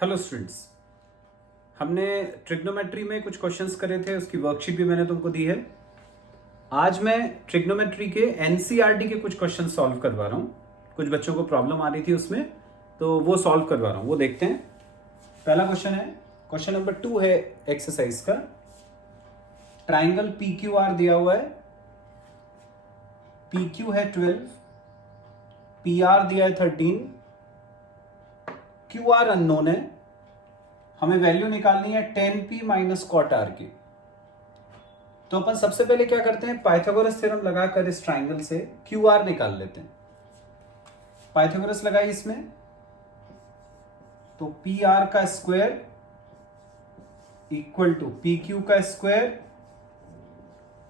Hello students, हमने trigonometry में कुछ क्वेश्चंस करे थे, उसकी वर्कशीट भी मैंने तुमको दी है। आज मैं ट्रिग्नोमेट्री के एनसीईआरटी के कुछ क्वेश्चन सॉल्व करवा रहा हूँ। कुछ बच्चों को प्रॉब्लम आ रही थी उसमें, तो वो सॉल्व करवा रहा हूँ, वो देखते हैं। पहला क्वेश्चन है, क्वेश्चन नंबर 2 है एक्सरसाइज का। ट्राइंगल पी क्यू आर दिया हुआ है, पी क्यू है 12, पी आर दिया है 13, क्यू आर अननोन है। हमें वैल्यू निकालनी है 10p माइनस कॉट आर की। तो अपन सबसे पहले क्या करते हैं, पाइथागोरस थ्योरम लगाकर इस ट्राइंगल से क्यू आर निकाल लेते हैं। पाइथागोरस लगाई इसमें, तो पी आर का square equal to P Q का स्क्वायर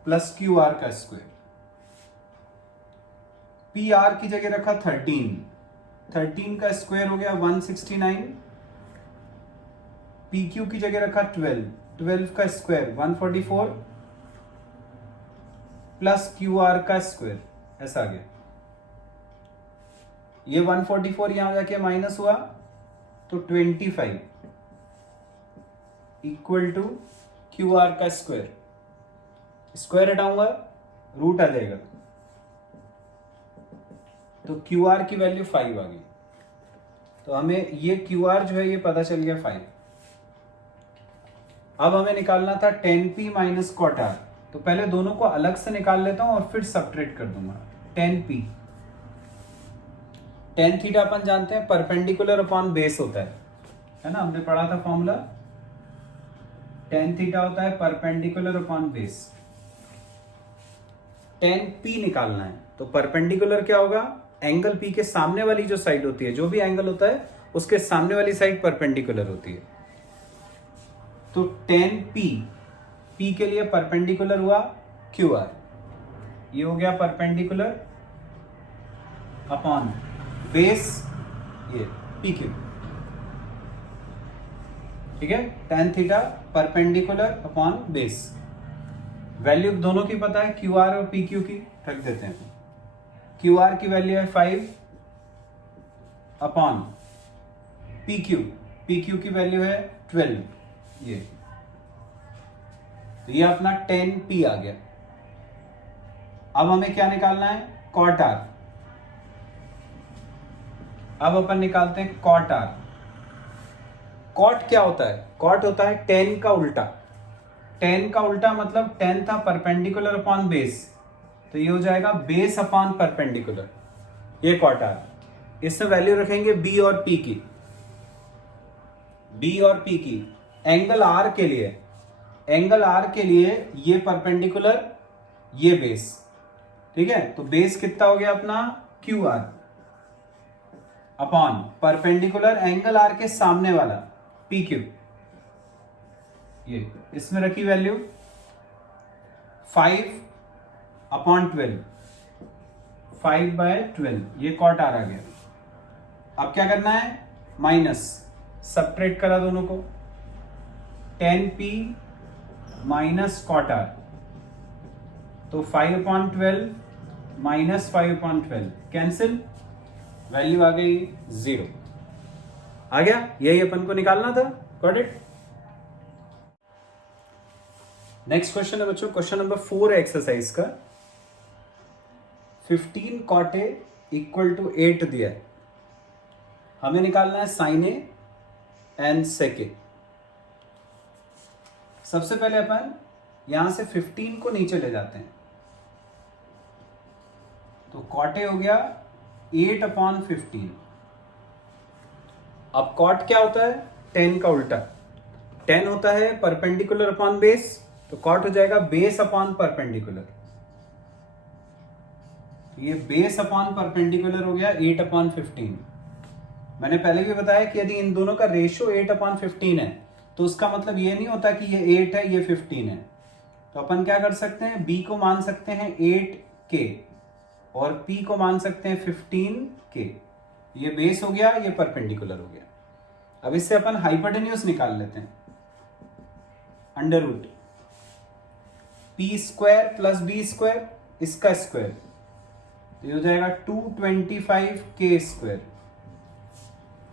प्लस क्यू आर का स्क्वायर। पी आर की जगह रखा 13 का स्क्वायर हो गया 169। पी क्यू की जगह रखा 12 का स्क्वायर 144 प्लस क्यू आर का स्क्वायर, ऐसा आ गया। ये 144 यहां जाके माइनस हुआ तो 25 इक्वल टू क्यू आर का स्क्वायर। स्क्वायर हटाऊंगा रूट आ जाएगा, तो क्यू आर की वैल्यू 5 आ गई। तो हमें ये क्यू आर जो है ये पता चल गया 5। अब हमें निकालना था 10p माइनस कॉट आर। तो पहले दोनों को अलग से निकाल लेता हूं और फिर सब्ट्रैक्ट कर दूंगा। 10p, tan थीटा अपन जानते हैं परपेंडिकुलर अपॉन बेस होता है ना, हमने पढ़ा था फॉर्मूला। tan थीटा होता है परपेंडिकुलर अपॉन बेस। 10p निकालना है, तो परपेंडिकुलर क्या होगा, एंगल p के सामने वाली जो साइड होती है, जो भी एंगल होता है उसके सामने वाली साइड परपेंडिकुलर होती है। तो 10p, p के लिए परपेंडिकुलर हुआ QR, ये हो गया परपेंडिकुलर अपॉन बेस, ये PQ, ठीक है। tan theta perpendicular upon base. Value दोनों की पता है, QR और PQ की, रख देते हैं। QR की वैल्यू है 5 अपॉन PQ की वैल्यू है 12, ये तो ये अपना 10p आ गया। अब हमें क्या निकालना है, कॉट आर। अब अपन निकालते हैं कॉट आर। कॉट क्या होता है, कॉट होता है tan का उल्टा। tan का उल्टा मतलब tan था परपेंडिकुलर अपॉन बेस, तो ये हो जाएगा बेस अपॉन परपेंडिकुलर, ये कॉट आर। इसमें वैल्यू रखेंगे b और p की, b और p की। एंगल r के लिए, एंगल r के लिए ये परपेंडिकुलर, ये बेस, ठीक है। तो बेस कितना हो गया अपना Q R upon perpendicular angle r के सामने वाला पी क्यू। ये इसमें रखी वैल्यू 5 अपॉन 12, 5/12, ये कॉट आर आ गया। अब क्या करना है, माइनस, सब्ट्रैक्ट करा दोनों को। 10p माइनस कॉट आर, तो 5/12 माइनस 5/12 कैंसिल, वैल्यू आ गई 0 आ गया। यही अपन को निकालना था, गॉट इट। नेक्स्ट क्वेश्चन है बच्चों, क्वेश्चन नंबर 4 है एक्सरसाइज का। 15 कॉट ए इक्वल टू 8 दिया है, हमें निकालना है साइन ए एंड सेक ए। सबसे पहले अपन यहां से 15 को नीचे ले जाते हैं, तो कॉट ए हो गया 8/15। अब कॉट क्या होता है, tan का उल्टा। tan होता है परपेंडिकुलर अपॉन बेस, तो कॉट हो जाएगा बेस अपॉन परपेंडिकुलर। ये बेस अपॉन परपेंडिकुलर हो गया 8/15। मैंने पहले भी बताया कि यदि इन दोनों का रेशियो 8/15 है, तो उसका मतलब ये नहीं होता कि ये 8 है ये 15 है। तो अपन क्या कर सकते हैं, b को मान सकते हैं 8k और p को मान सकते हैं 15k। ये बेस हो गया, ये परपेंडिकुलर हो गया। अब इससे अपन हाइपोटेन्यूज निकाल लेते हैं, under root p square plus b square, इसका स्क्वायर, तो ये हो जाएगा 225k स्क्वायर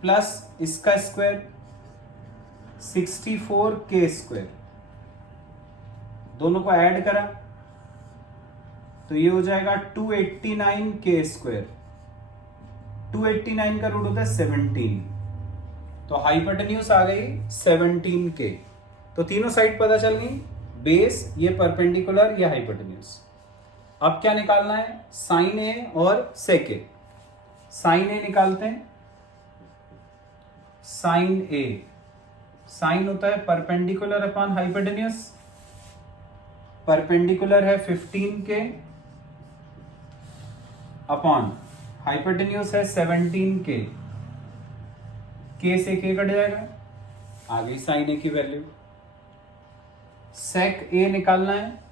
प्लस इसका स्क्वायर 64k², दोनों को ऐड करा तो ये हो जाएगा 289k²। 289 का रूट होता है 17, तो हाइपोटेन्यूज आ गई 17k। तो तीनों साइड पता चल गई, बेस, ये परपेंडिकुलर, ये हाइपोटेन्यूज। अब क्या निकालना है, साइन ए और सेक ए। साइन ए निकालते हैं। साइन ए, साइन होता है परपेंडिकुलर अपॉन हाइपोटेन्यूज। परपेंडिकुलर है 15k अपॉन हाइपोटेन्यूज है 17k। k से k कट जाएगा, आ गई साइन ए की वैल्यू। सेक ए निकालना है।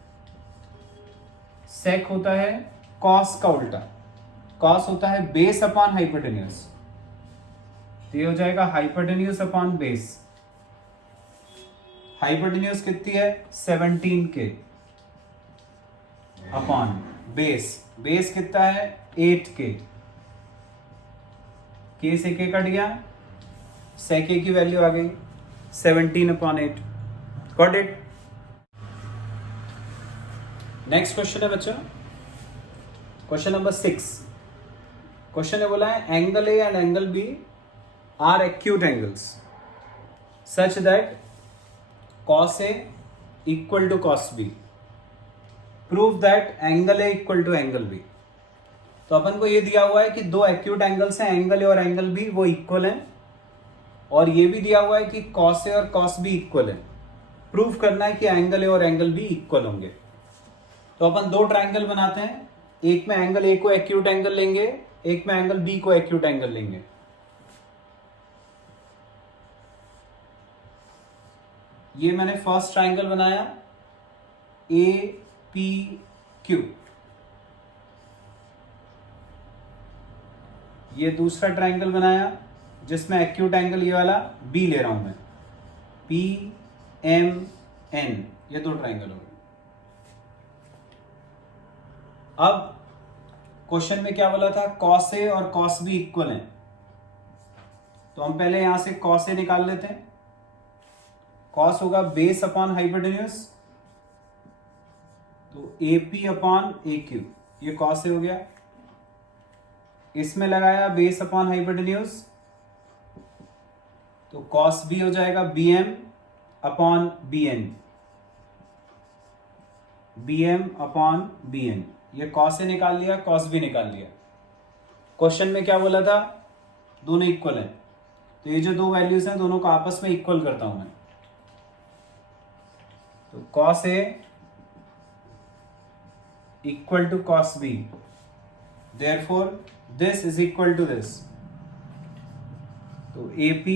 सेक होता है कॉस का उल्टा। कॉस होता है बेस अपॉन हाइपोटेन्यूज, तो ये हो जाएगा हाइपोटेन्यूज अपॉन बेस। हाइपोटेन्यूज कितनी है 17k अपॉन बेस। बेस कितना है 8k। k से k कट गया, सेक ए की वैल्यू आ गई 17/8। Got it. नेक्स्ट क्वेश्चन है बच्चा, क्वेश्चन नंबर 6। क्वेश्चन है बोला है angle A and angle B are acute angles such that cos A equal to cos B। Prove that angle A equal to angle B. तो अपन को ये दिया हुआ है कि दो एक्यूट एंगल्स हैं, एंगल ए और एंगल बी, वो इक्वल हैं, और ये भी दिया हुआ है कि cos A और cos B इक्वल है। प्रूव करना है कि एंगल ए और एंगल बी इक्वल होंगे। तो अपन दो ट्राइंगल बनाते हैं, एक में एंगल ए को एक्यूट एंगल लेंगे, एक में एंगल बी को एक्यूट एंगल लेंगे। ये मैंने फर्स्ट ट्राइंगल बनाया ए पी क्यू। ये दूसरा ट्राइंगल बनाया जिसमें एक्यूट एंगल ये वाला बी ले रहा हूं मैं, पी एम एन। ये दो ट्राइंगल हो गए। अब क्वेश्चन में क्या बोला था, cos A और cos B इक्वल हैं, तो हम पहले यहां से cos A निकाल लेते हैं। cos होगा बेस अपॉन हाइपोटेन्यूज, तो AP अपॉन AQ, ये cos A हो गया। इसमें लगाया बेस अपॉन हाइपोटेन्यूज, तो cos B हो जाएगा BM upon BN। BM upon BN, ये cos A निकाल लिया, cos B निकाल लिया। क्वेश्चन में क्या बोला था, दोनों इक्वल हैं, तो ये जो दो वैल्यूज हैं दोनों को आपस में इक्वल करता हूं मैं। तो cos A equal to cos B, therefore this is equal to this। तो AP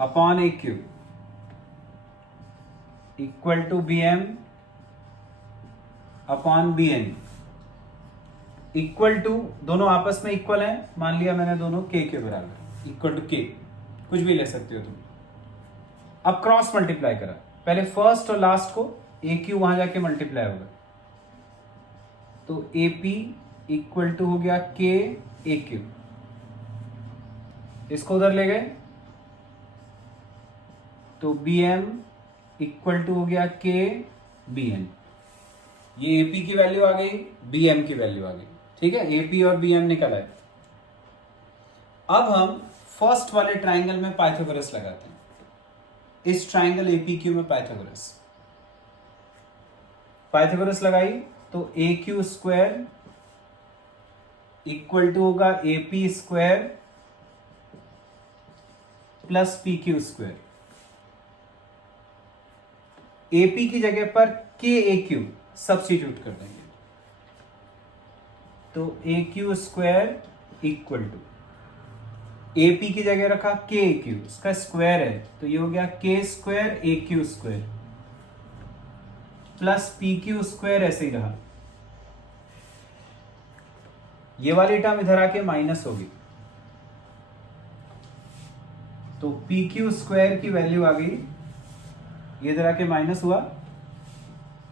upon AQ equal to BM upon BN equal to, दोनों आपस में इक्वल हैं, मान लिया मैंने दोनों k के बराबर, इक्वल टू k, कुछ भी ले सकते हो तुम। अब क्रॉस मल्टीप्लाई करा, पहले फर्स्ट और लास्ट को AQ वहां जाके मल्टीप्लाई होगा, तो AP इक्वल टू हो गया k AQ। इसको उधर ले गए तो BM इक्वल टू हो गया k BN। ये AP की वैल्यू आ गई, BM की वैल्यू आ गई, ठीक है। AP और BM निकल आए। अब हम फर्स्ट वाले ट्राइंगल में पाइथागोरस लगाते हैं। इस ट्राइंगल APQ में पाइथागोरस लगाई तो AQ स्क्वायर इक्वल टू होगा AP square plus PQ square. AP की जगह पर KAQ सब्स्टिट्यूट कर देंगे, तो AQ square equal to, AP की जगह रखा KAQ, इसका स्क्वायर है, तो ये हो गया K square AQ square plus PQ square, ऐसे ही रहा। ये वाली टर्म इधर आके माइनस होगी, तो PQ स्क्वायर की वैल्यू आ गई, ये इधर आके माइनस हुआ,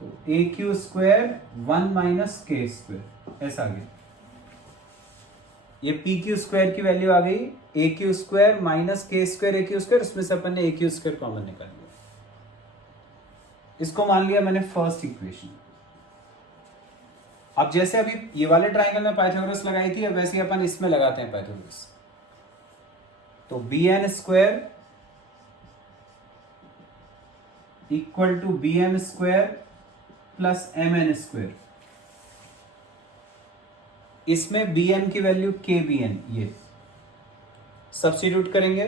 तो AQ square 1 minus K square, ऐसा आ गया। ये पी क्यू स्क्वायर की वैल्यू आ गई ए क्यू स्क्वायर माइनस के स्क्वायर ए क्यू स्क्वायर, उसमें से अपन ने ए क्यू स्क्वायर कॉमन निकाल लिया। इसको मान लिया मैंने फर्स्ट इक्वेशन। अब जैसे अभी ये वाले ट्राइंगल में पाइथागोरस लगाई थी, अब वैसे ही अपन इसमें लगाते हैं पाइथागोरस। तो B N square equal to B M square plus M N square. इसमें बी एम की वैल्यू के बी एन, ये सब्स्टिट्यूट करेंगे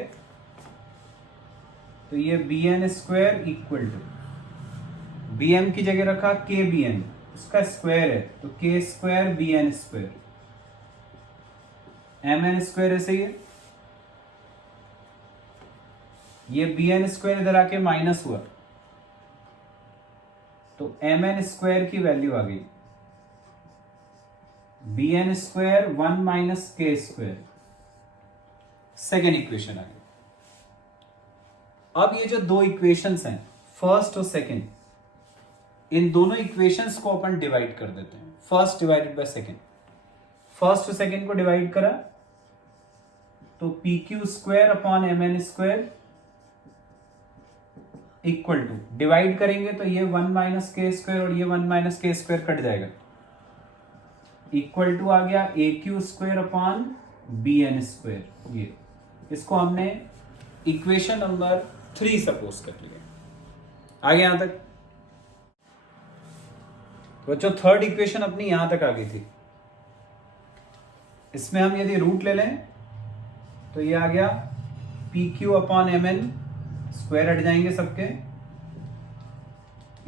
तो ये B N square equal to B M की जगह रखा के बी एन, उसका स्क्वायर है तो के square B N square, M N square ऐसे ही है। ये बी एन स्क्वायर इधर आके माइनस हुआ तो एम एन स्क्वायर की वैल्यू आ गई बी एन स्क्वायर 1 माइनस के स्क्वायर। सेकेंड इक्वेशन आ गई। अब ये जो दो इक्वेशंस हैं फर्स्ट और सेकेंड, इन दोनों इक्वेशंस को अपन डिवाइड कर देते हैं। First divided by second, first और सेकेंड को डिवाइड करा तो P Q square upon M N square equal to, divide करेंगे तो ये 1 माइनस के स्क्वायर और ये 1 माइनस के स्क्वायर कट जाएगा, इक्वल टू आ गया A Q square upon B N square. ये इसको हमने इक्वेशन नंबर 3 सपोज कर लिया। आगे यहां तक तो जो थर्ड इक्वेशन अपनी यहां तक आ गई थी, इसमें हम यदि रूट ले लें तो ये आ गया P Q upon M N, square हट जाएंगे सबके,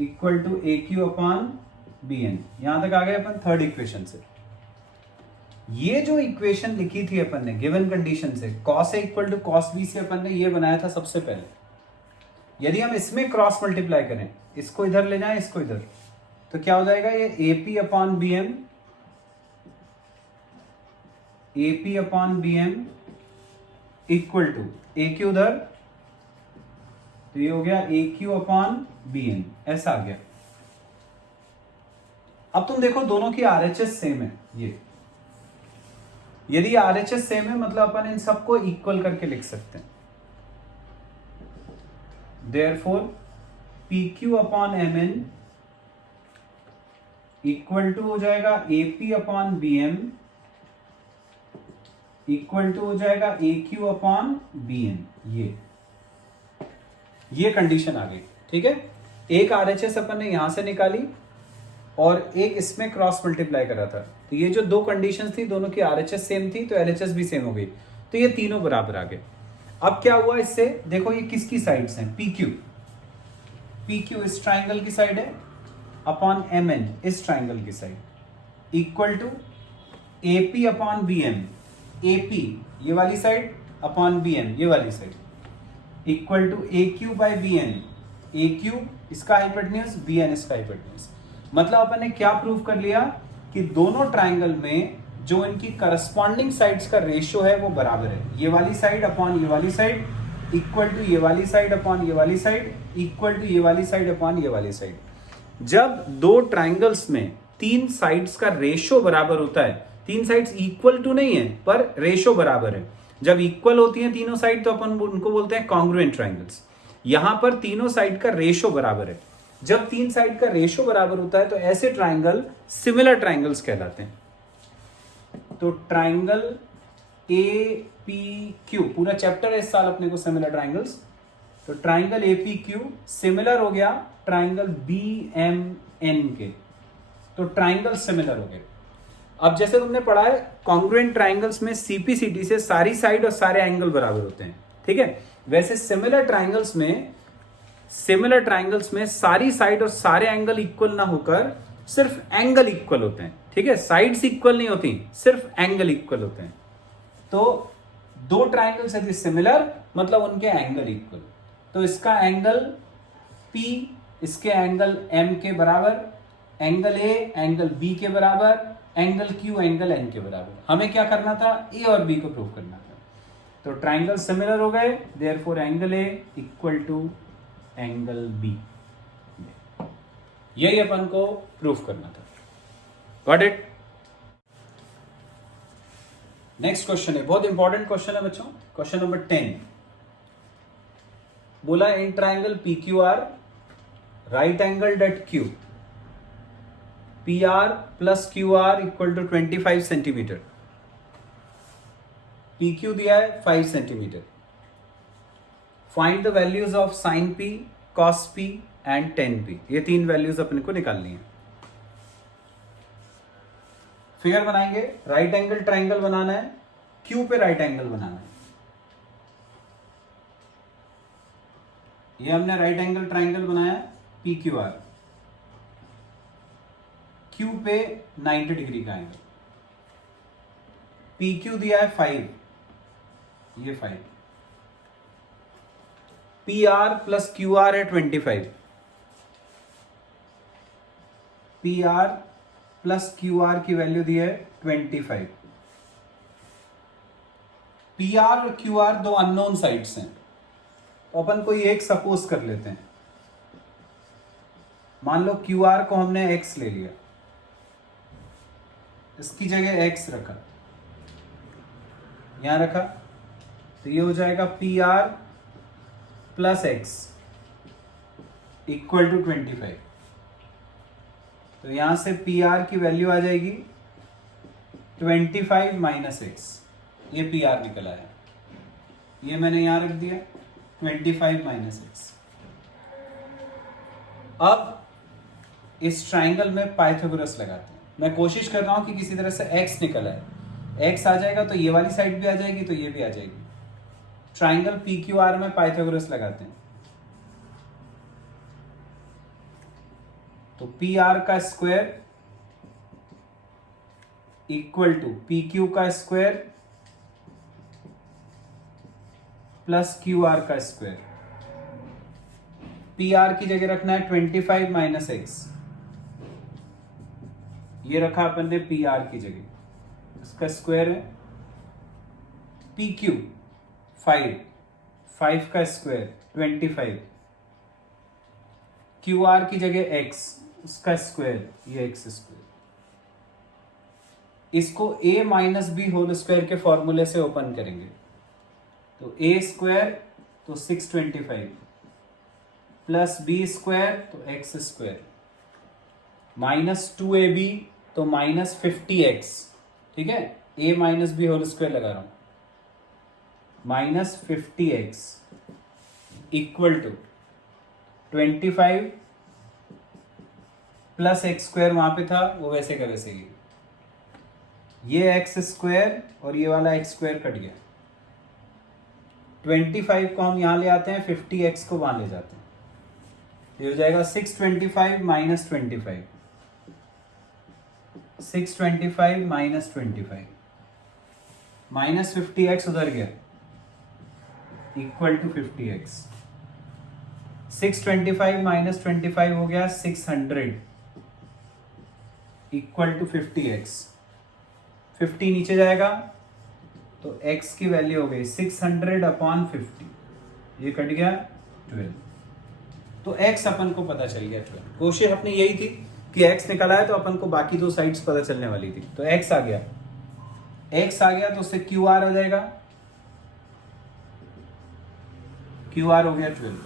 equal to A Q upon B N. यहां तक आ गए अपन थर्ड इक्वेशन से। ये जो इक्वेशन लिखी थी अपन ने गिवन कंडीशन से, cos A equal to cos B से अपन ने ये बनाया था सबसे पहले। यदि हम इसमें क्रॉस मल्टीप्लाई करें, इसको इधर ले जाएं, इसको इधर, तो क्या हो जाएगा ये A P upon B M, A P upon B M equal to A Q उधर, तो ये हो गया A Q upon B N, ऐसा आ गया। अब तुम देखो दोनों की आरएचएस सेम है। ये यदि आरएचएस सेम है मतलब अपन इन सबको इक्वल करके लिख सकते हैं। Therefore P Q upon M N equal to हो जाएगा A P upon B M equal to हो जाएगा A Q upon B N. ये कंडीशन आ गई, ठीक है। एक आरएचएस अपन ने यहां से निकाली और एक इसमें क्रॉस मल्टीप्लाई करा था, तो ये जो दो कंडीशंस थी दोनों की आरएचएस सेम थी तो एलएचएस भी सेम हो गई, तो ये तीनों बराबर आ गए। अब क्या हुआ इससे, देखो ये किसकी साइड्स हैं, पी क्यू, पी क्यू इस ट्राइंगल की साइड है अपॉन एम एन इस ट्राइंगल की side, equal to A P upon B M, A P ये वाली साइड अपॉन बी एम ये वाली side, equal to A Q by B N, A Q इसका हाइपोटेन्यूज, बी एन इसका hypotenuse. मतलब अपन ने क्या प्रूव कर लिया कि दोनों ट्राइंगल में जो इनकी करस्पॉन्डिंग साइड्स का रेशियो है वो बराबर है। ये वाली साइड अपॉन ये वाली साइड इक्वल टू ये वाली साइड अपॉन ये वाली साइड इक्वल टू ये वाली साइड अपॉन ये वाली साइड। जब दो ट्राइंगल्स में तीन साइड्स का रेशियो बराबर होता है, तीन साइड्स इक्वल टू नहीं है पर रेशियो बराबर है, जब इक्वल होती हैं तीनों साइड तो अपन उनको बोलते हैं कॉन्ग्रुएंट ट्राइंगल्स। यहां पर तीनों साइड का रेशियो बराबर है। जब तीन साइड का रेशियो बराबर होता है तो ऐसे ट्राइंगल सिमिलर ट्राइंगल्स कहलाते हैं। तो ट्राइंगल ए पी क्यू, पूरा चैप्टर है इस साल अपने को सिमिलर ट्राइंगल्स, तो triangle A P Q similar हो गया ट्राइंगल बी एम एन के, तो ट्राइंगल सिमिलर हो गए। अब जैसे तुमने पढ़ा है कॉन्ग्रुएंट ट्राइंगल्स में सीपीसीटी से सारी साइड और सारे एंगल बराबर होते हैं, ठीक है। वैसे सिमिलर ट्राइंगल्स में सारी साइड और सारे एंगल इक्वल ना होकर सिर्फ एंगल इक्वल होते हैं, ठीक है। साइड्स इक्वल नहीं होती, सिर्फ एंगल इक्वल होते हैं। तो दो ट्राइंगल्स यदि सिमिलर मतलब उनके एंगल इक्वल, तो इसका एंगल P इसके एंगल M के बराबर, एंगल A एंगल B के बराबर, एंगल Q एंगल N के बराबर। हमें क्या करना था, A और B को प्रूव करना था। तो ट्राइंगल सिमिलर हो गए, therefore angle A equal to angle B। यही अपन को प्रूफ करना था। Got it. नेक्स्ट क्वेश्चन है, बहुत इंपॉर्टेंट क्वेश्चन है बच्चों, क्वेश्चन नंबर 10। बोला in triangle P Q R right angle at Q, P R plus Q R equal to 25 centimetre, P Q दिया है 5 centimetre. Find the values of sine P, cos P and tan P. ये तीन values अपने को निकालनी है। Figure बनाएंगे, right angle triangle बनाना है, क्यू पे राइट एंगल बनाना है। ये हमने राइट एंगल ट्राइंगल बनाया पी क्यू आर, क्यू पे 90 डिग्री का एंगल, पी क्यू दिया है 5, ये 5, P R plus Q are है 25, P R plus Q are की वैल्यू दी है 25। पी आर और क्यू आर दो अननोन साइड्स हैं, तो अपन कोई एक सपोज कर लेते हैं। मान लो क्यू आर को हमने x ले लिया, इसकी जगह x रखा, यहां रखा, तो ये हो जाएगा P R plus X equal to 25। तो यहां से पी आर की वैल्यू आ जाएगी 25 माइनस एक्स, ये पी आर निकल आया, ये मैंने यहां रख दिया 25 माइनस एक्स। अब इस ट्राइंगल में पाइथागोरस लगाते हैं। मैं कोशिश कर रहा हूं कि किसी तरह से x निकल आए, x आ जाएगा तो ये वाली साइड भी आ जाएगी, तो ये भी आ जाएगी। ट्राइंगल पी क्यू आर में पाइथागोरस लगाते हैं, तो पी आर का square equal to P Q का स्क्वायर प्लस क्यू आर का स्क्वायर। पी आर की जगह रखना है 25 माइनस एक्स, ये रखा अपन ने पी आर की जगह, इसका स्क्वायर है पी क्यू 5 का स्क्वायर 25, क्यू आर की जगह x, उसका स्क्वायर ये एक्स स्क्वायर। इसको a minus B whole square के फॉर्मूले से ओपन करेंगे, तो a स्क्वायर तो 625 प्लस बी स्क्वायर तो एक्स स्क्वायर माइनस 2ab तो माइनस 50x, ठीक है, a minus B whole square लगा रहा हूं, minus 50x equal to 25 plus X square वहां पे था वो वैसे का वैसे ही, ये एक्स स्क्वायर और ये वाला एक्स स्क्वायर कट गया, 25 को हम यहां ले आते हैं, 50x को वहां ले जाते हैं, ये हो जाएगा 625 माइनस 25, 625 माइनस 25, माइनस 50x उधर गया इक्वल टू 50x, 625 माइनस 25 हो गया 600 इक्वल टू 50x, 50 नीचे जाएगा तो x की वैल्यू हो गई 600 अपॉन 50, ये कट गया 12, तो x अपन को पता चल गया 12। कोशिश अपनी यही थी कि x निकला है तो अपन को बाकी दो साइड्स पता चलने वाली थी, तो x आ गया, x आ गया तो उससे क्यू आर आ जाएगा, क्यू आर हो गया 12,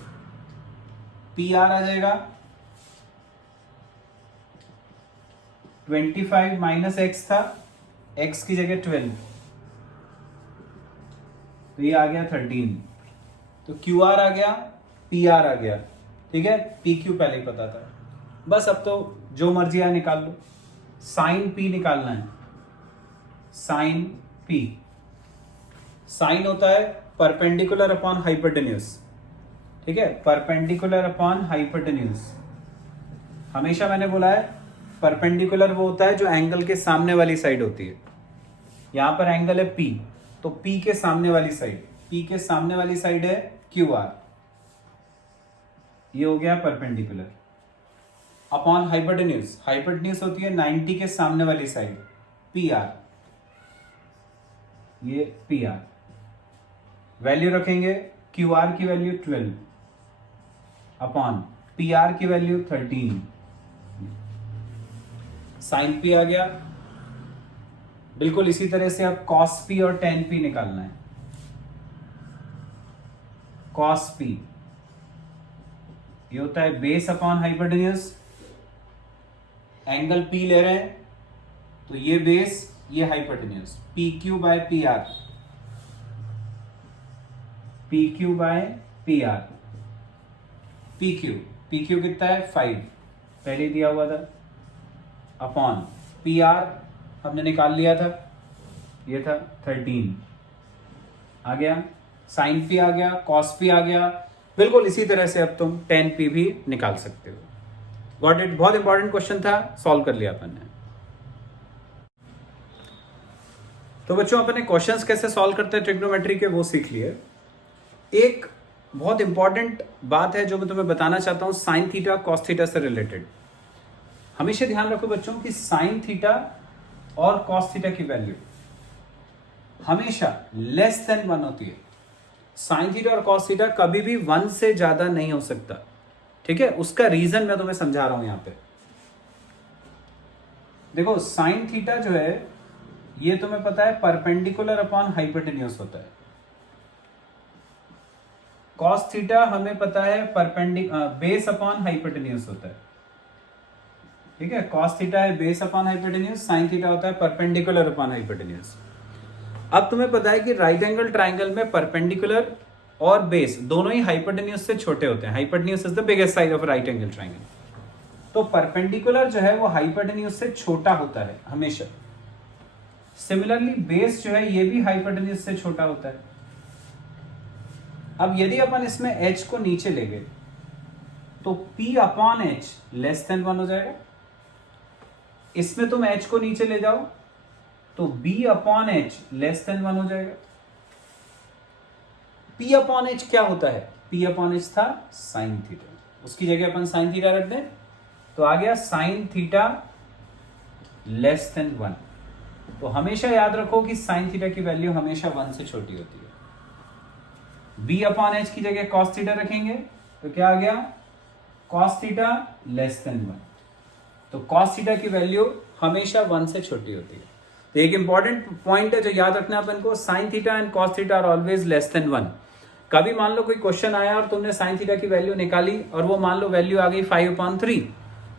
पी आर आ जाएगा 25 माइनस एक्स था, x की जगह 12, तो ये आ गया 13, तो क्यू आर आ गया, पी आर आ गया, ठीक है, पी क्यू पहले ही पता था, बस अब तो जो मर्जी है निकाल लो। साइन पी निकालना है, साइन पी, साइन होता है परपेंडिकुलर अपॉन हाइपोटेन्यूज, ठीक है, परपेंडिकुलर अपॉन हाइपोटेन्यूज। हमेशा मैंने बोला है परपेंडिकुलर वो होता है जो एंगल के सामने वाली साइड होती है, यहां पर एंगल है P, तो P के सामने वाली साइड, P के सामने वाली साइड है QR, ये हो गया परपेंडिकुलर अपॉन हाइपोटेन्यूज, हाइपोटेन्यूज होती है 90 के सामने वाली साइड PR, ये PR, वैल्यू रखेंगे QR की वैल्यू 12 अपॉन PR की वैल्यू 13, साइन P आ गया बिल्कुल इसी तरह से अब cos p और tan p निकालना है। cos p ये होता है base upon hypotenuse, angle p ले रहे हैं तो ये बेस ये hypotenuse, P Q by P R, P Q by P R, P Q कितना है 5 पहले दिया हुआ था, अपॉन पी आर हमने निकाल लिया था, ये था 13 आ गया, साइन पी आ गया, कॉस पी आ गया। बिल्कुल इसी तरह से अब तुम टेन पी भी निकाल सकते हो। Got it? बहुत इंपॉर्टेंट क्वेश्चन था, सॉल्व कर लिया अपन ने। तो बच्चों अपने क्वेश्चंस कैसे सॉल्व करते हैं ट्रिग्नोमेट्री के वो सीख लिए। एक बहुत इंपॉर्टेंट बात है जो मैं तुम्हें बताना चाहता हूं साइन थीटा कॉस थीटा से रिलेटेड। हमेशा ध्यान रखो बच्चों कि साइन थीटा और कॉस थीटा की वैल्यू हमेशा लेस देन 1 होती है। साइन थीटा और कॉस थीटा कभी भी 1 से ज्यादा नहीं हो सकता, ठीक है? उसका रीजन मैं तुम्हें समझा रहा हूं यहां पे। देखो साइन थीटा जो है ये तुम्हें पता है परपेंडिकुलर अपॉन हाइपोटेन्यूज होता है। कॉस थीटा हमें पता है बेस अपॉन हाइपोटेन्यूज होता है, ठीक है? कॉस थीटा है base upon hypotenuse, sine theta होता है परपेंडिकुलर अपॉन हाइपोटेन्यूज। अब तुम्हें पता है कि राइट एंगल ट्राइंगल में परपेंडिकुलर और बेस दोनों ही हाइपोटेन्यूज से छोटे होते हैं। Hypotenuse is the biggest side of right angle triangle. तो परपेंडिकुलर जो है वो हाइपोटेन्यूज से छोटा होता है हमेशा। सिमिलरली बेस जो है ये भी हाइपोटेन्यूज से छोटा होता है। अब यदि अपन इसमें h को नीचे ले गए तो p upon h less than 1 हो जाएगा। इसमें तुम h को नीचे ले जाओ तो b upon h less than 1 हो जाएगा। p अपॉन h क्या होता है? p अपॉन h था साइन थीटा, उसकी जगह अपन साइन थीटा रख दें तो आ गया साइन थीटा लेस देन 1। तो हमेशा याद रखो कि साइन थीटा की वैल्यू हमेशा 1 से छोटी होती है। b अपॉन h की जगह cos थीटा रखेंगे तो क्या आ गया? cos theta less than 1। तो cos थीटा की वैल्यू हमेशा 1 से छोटी होती है। तो एक इंपॉर्टेंट पॉइंट है जो याद रखना है अपन को, sine theta and cos theta are always less than 1। कभी मान लो कोई क्वेश्चन आया और तुमने साइन थीटा की वैल्यू निकाली और वो मान लो वैल्यू आ गई 5/3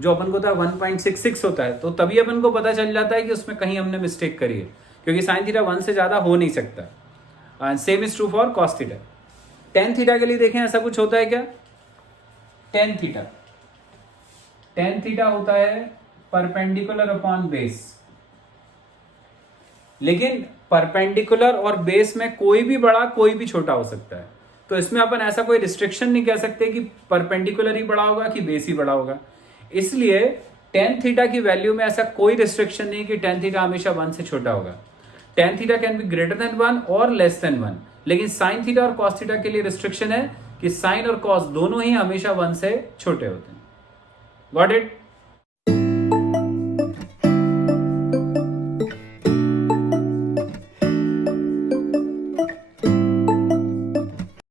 जो अपन को था 1.66 होता है, तो तभी अपन को पता चल जाता है कि उसमें कहीं हमने मिस्टेक करी है, क्योंकि साइन थीटा 1 से ज्यादा हो नहीं सकता। Same is true for cos theta. Tan theta के लिए देखें ऐसा कुछ होता है क्या? टेन थीटा होता है परपेंडिकुलर अपॉन बेस, लेकिन परपेंडिकुलर और बेस में कोई भी बड़ा कोई भी छोटा हो सकता है। तो इसमें अपन ऐसा कोई रिस्ट्रिक्शन नहीं कह सकते कि परपेंडिकुलर ही बड़ा होगा कि बेस ही बड़ा होगा। इसलिए टेन थीटा की वैल्यू में ऐसा कोई रिस्ट्रिक्शन नहीं कि टेन थीटा हमेशा 1 से छोटा होगा। Tan theta can be greater than 1 और लेस देन 1। लेकिन साइन थीटा और कॉस थीटा के लिए रिस्ट्रिक्शन है कि साइन और कॉस दोनों ही हमेशा 1 से छोटे होते हैं। Got it?